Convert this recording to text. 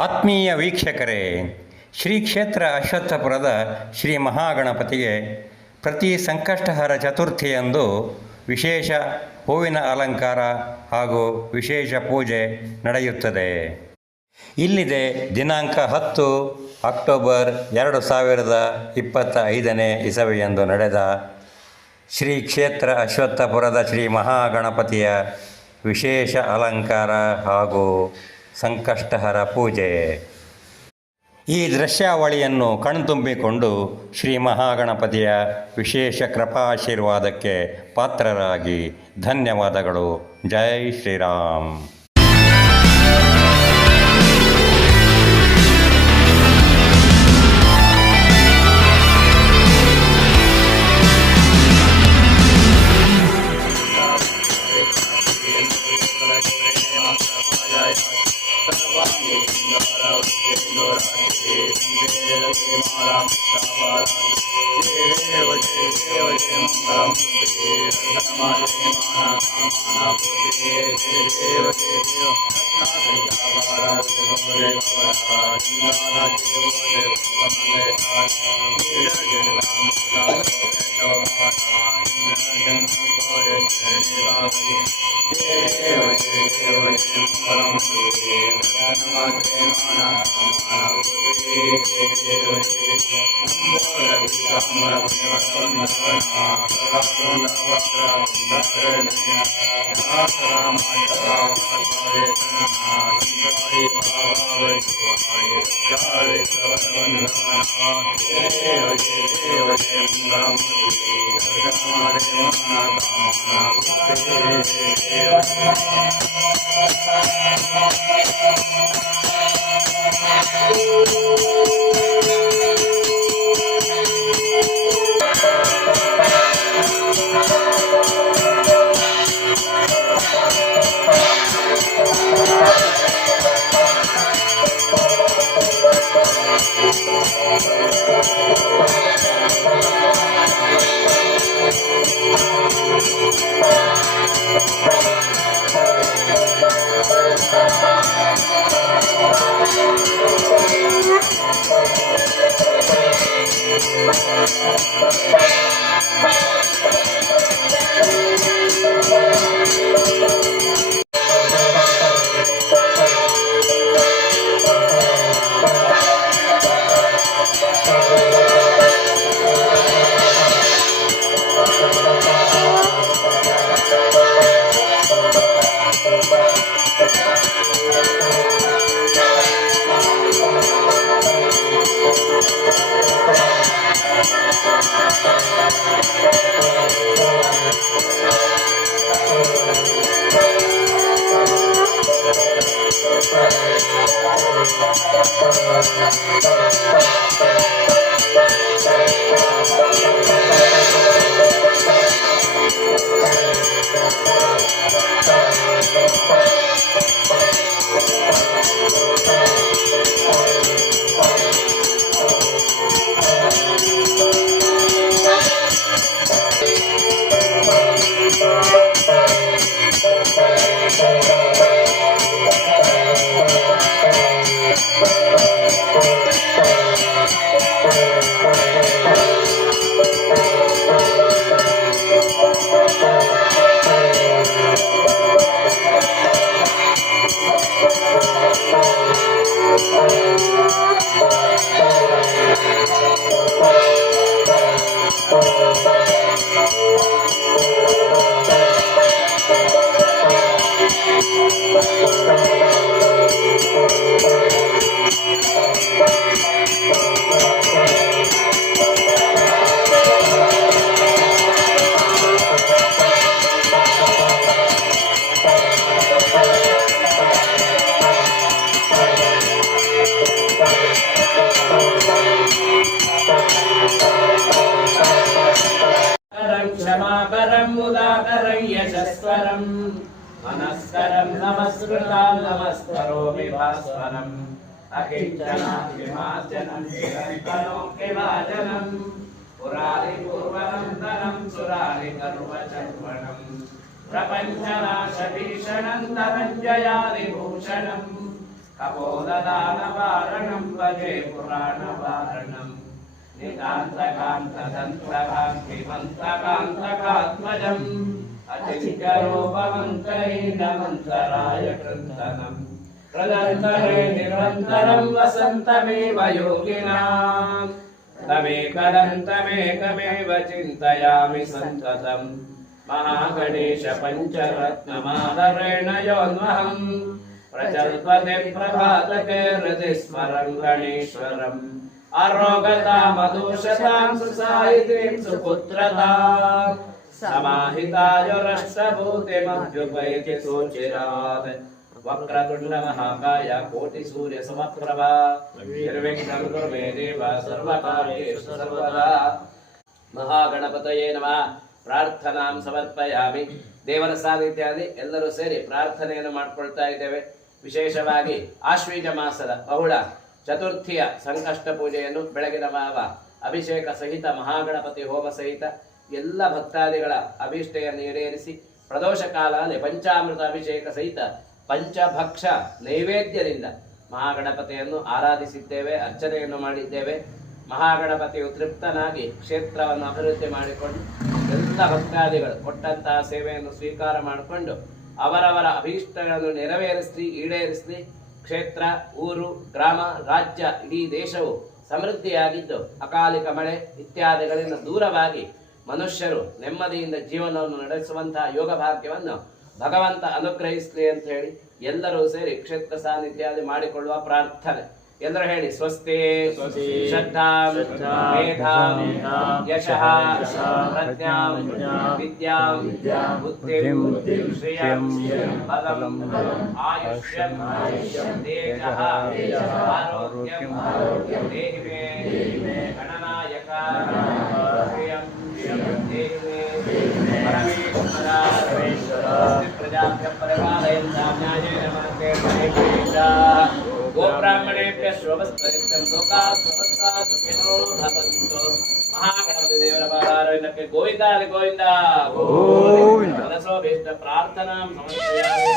ಆತ್ಮೀಯ ವೀಕ್ಷಕರೇ, ಶ್ರೀ ಕ್ಷೇತ್ರ ಅಶ್ವತ್ಥಪುರದ ಶ್ರೀ ಮಹಾಗಣಪತಿಗೆ ಪ್ರತಿ ಸಂಕಷ್ಟಹರ ಚತುರ್ಥಿಯಂದು ವಿಶೇಷ ಹೂವಿನ ಅಲಂಕಾರ ಹಾಗೂ ವಿಶೇಷ ಪೂಜೆ ನಡೆಯುತ್ತದೆ. ಇಲ್ಲಿದೆ ದಿನಾಂಕ 10 ಅಕ್ಟೋಬರ್ 2025 ಇಸವಿಯಂದು ನಡೆದ ಶ್ರೀ ಕ್ಷೇತ್ರ ಅಶ್ವತ್ಥಪುರದ ಶ್ರೀ ಮಹಾಗಣಪತಿಯ ವಿಶೇಷ ಅಲಂಕಾರ ಹಾಗೂ ಸಂಕಷ್ಟಹರ ಪೂಜೆ. ಈ ದೃಶ್ಯಾವಳಿಯನ್ನು ಕಣ್ತುಂಬಿಕೊಂಡು ಶ್ರೀ ಮಹಾಗಣಪತಿಯ ವಿಶೇಷ ಕೃಪಾಶೀರ್ವಾದಕ್ಕೆ ಪಾತ್ರರಾಗಿ ಧನ್ಯವಾದಗಳು. ಜೈ ಶ್ರೀರಾಮ್. मनस्करं नमस्कृतं नमस्करोमि भास्वरम् अकिञ्चनाभिमाचनं निरन्तनोऽभिवादनं पुरारिपूर्वनन्दनं सुरारिकर्वचर्वणं प्रपञ्चनाशभीषणं धनञ्जयादिभूषणं अबोधदानवारणं भजे पुराणवारणम् नितान्तकान्तदन्तकान्तिमन्तकान्तकात्मजम् अचिन्त्यरूपमन्तहीनमन्तराय कृन्तनम् प्रदन्तरे निरन्तरं वसन्तमेव योगिनाम् तमेकदन्तमेकमेव चिन्तयामि सन्ततम् महागणेश पञ्चरत्नमादरेण योऽन्वहम् प्रचल्पते प्रभातके हृदि स्मरन् गणेश्वरम् अरोगतामदूषतां सुसाहितीं सुपुत्रताम् समाहितायुरष्टभूतिमभ्युपैति सुचिरात् वक्रतुण्ड महाकाय कोटिसूर्य समप्रभा निर्विघ्नं कुरु मे देव सर्वकार्येषु सर्वदा महागणपतये नमः ಪ್ರಾರ್ಥನಾಂ ಸಮರ್ಪಯಾಮಿ. ದೇವರ ಸಾನ್ನಿಧ್ಯಾದಿ ಎಲ್ಲರೂ ಸೇರಿ ಪ್ರಾರ್ಥನೆಯನ್ನು ಮಾಡಿಕೊಳ್ತಾ ಇದ್ದೇವೆ. ವಿಶೇಷವಾಗಿ ಆಶ್ವೀಜ ಮಾಸದ ಬಹುಳ ಚತುರ್ಥಿಯ ಸಂಕಷ್ಟ ಪೂಜೆಯನ್ನು ಬೆಳಗಿನ ಭಾವ ಅಭಿಷೇಕ ಸಹಿತ ಮಹಾಗಣಪತಿ ಹೋಮ ಸಹಿತ ಎಲ್ಲ ಭಕ್ತಾದಿಗಳ ಅಭಿಷ್ಟೆಯನ್ನು ಈಡೇರಿಸಿ ಪ್ರದೋಷ ಕಾಲದಲ್ಲಿ ಪಂಚಾಮೃತ ಅಭಿಷೇಕ ಸಹಿತ ಪಂಚಭಕ್ಷ ನೈವೇದ್ಯದಿಂದ ಮಹಾಗಣಪತಿಯನ್ನು ಆರಾಧಿಸಿದ್ದೇವೆ, ಅರ್ಚನೆಯನ್ನು ಮಾಡಿದ್ದೇವೆ. ಮಹಾಗಣಪತಿಯು ತೃಪ್ತನಾಗಿ ಕ್ಷೇತ್ರವನ್ನು ಅಭಿವೃದ್ಧಿ ಮಾಡಿಕೊಂಡು ಎಲ್ಲ ಭಕ್ತಾದಿಗಳು ಕೊಟ್ಟಂತಹ ಸೇವೆಯನ್ನು ಸ್ವೀಕಾರ ಮಾಡಿಕೊಂಡು ಅವರವರ ಅಭೀಷ್ಟಗಳನ್ನು ನೆರವೇರಿಸಲಿ, ಈಡೇರಿಸಲಿ. ಕ್ಷೇತ್ರ, ಊರು, ಗ್ರಾಮ, ರಾಜ್ಯ, ಇಡೀ ದೇಶವು ಸಮೃದ್ಧಿಯಾಗಿದ್ದು ಅಕಾಲಿಕ ಮಳೆ ಇತ್ಯಾದಿಗಳಿಂದ ದೂರವಾಗಿ ಮನುಷ್ಯರು ನೆಮ್ಮದಿಯಿಂದ ಜೀವನವನ್ನು ನಡೆಸುವಂತಹ ಯೋಗ ಭಾಗ್ಯವನ್ನು ಭಗವಂತ ಅನುಗ್ರಹಿಸಲಿ ಅಂತ ಹೇಳಿ ಎಲ್ಲರೂ ಸೇರಿ ಕ್ಷೇತ್ರ ಸಾನ್ನಿಧ್ಯಾದಿ ಮಾಡಿಕೊಳ್ಳುವ ಪ್ರಾರ್ಥನೆ. ಎಲ್ಲರೂ ಹೇಳಿ ಸ್ವಸ್ತಿ ಶ್ರದ್ಧಾಂ ಮೇಧಾಂ ಯಶಃ ಪ್ರಜ್ಞಾಂ ವಿದ್ಯಾಂ ಬುದ್ಧಿಂ ಶ್ರಿಯಂ ಬಲಂ ಆಯುಷ್ಯಂ ತೇಜಃ ಆರೋಗ್ಯಂ ದೇಹಿ ಮೇ ಗಣನಾಯಕ ಶ್ರಿಯಂ ದೇಹಿ ಮೇ ಪರಮೇಶ್ವರ ಪ್ರಜಾಭ್ಯಃ ಪರಿಪಾಲಯಂತಾಂ ನ್ಯಾಯೇನ ಮಾರ್ಗೇಣ ಗೋಬ್ರಾಹ್ಮಣೇಭ್ಯ ಶೋಭಸ್ತ್ವರಿತ್ಯಂ ಲೋಕಾಃ ಸಮಸ್ತಾಃ ಸುಖಿನೋ ಭವಂತು. ಮಹಾಗಣಪತಿ ದೇವರ ಪಾದಾರವಿಂದಕ್ಕೆ ಗೋವಿಂದ ಗೋವಿಂದ ಗೋವಿಂದ. ಮನಸೋಭೀಷ್ಟ ಪ್ರಾರ್ಥನಾಂ ಸಮರ್ಪಯಾಮಿ.